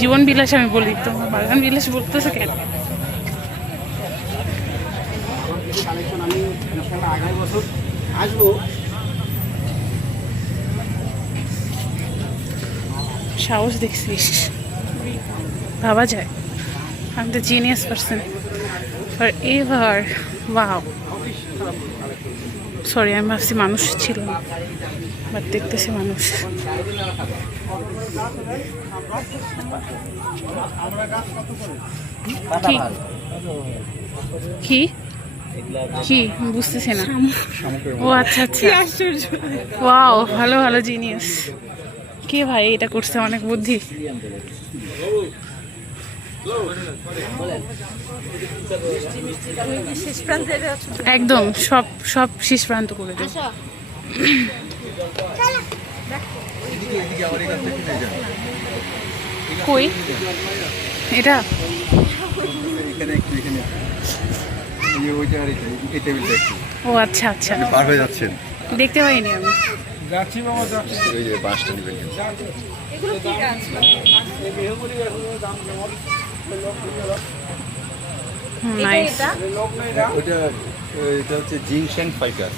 জীবন বিলাস আমি বলি, তোমার বাগান বিলাস বলতেছে কেন? সাহস দেখছিস, ভাবা যায়। আমি তো genius person for ever. Wow, sorry, আমি ভাবছি মানুষ ছিল, বাট দেখতেছি মানুষ। কি কি বুঝতেছি না। ও আচ্ছা আচ্ছা, ওয়াও, ভালো ভালো, জিনিয়াস। কে ভাই এটা করছে? অনেক বুদ্ধি। একদম সব সব শেষ প্রান্ত করে দেব। কই এটা? ও আচ্ছা আচ্ছা, পার হয়ে যাচ্ছেন, দেখতে পাইনি আমি। ওই যে বাসটা নেবেন। নাইস। ওটা এটা হচ্ছে জিনসেন ফাইটার।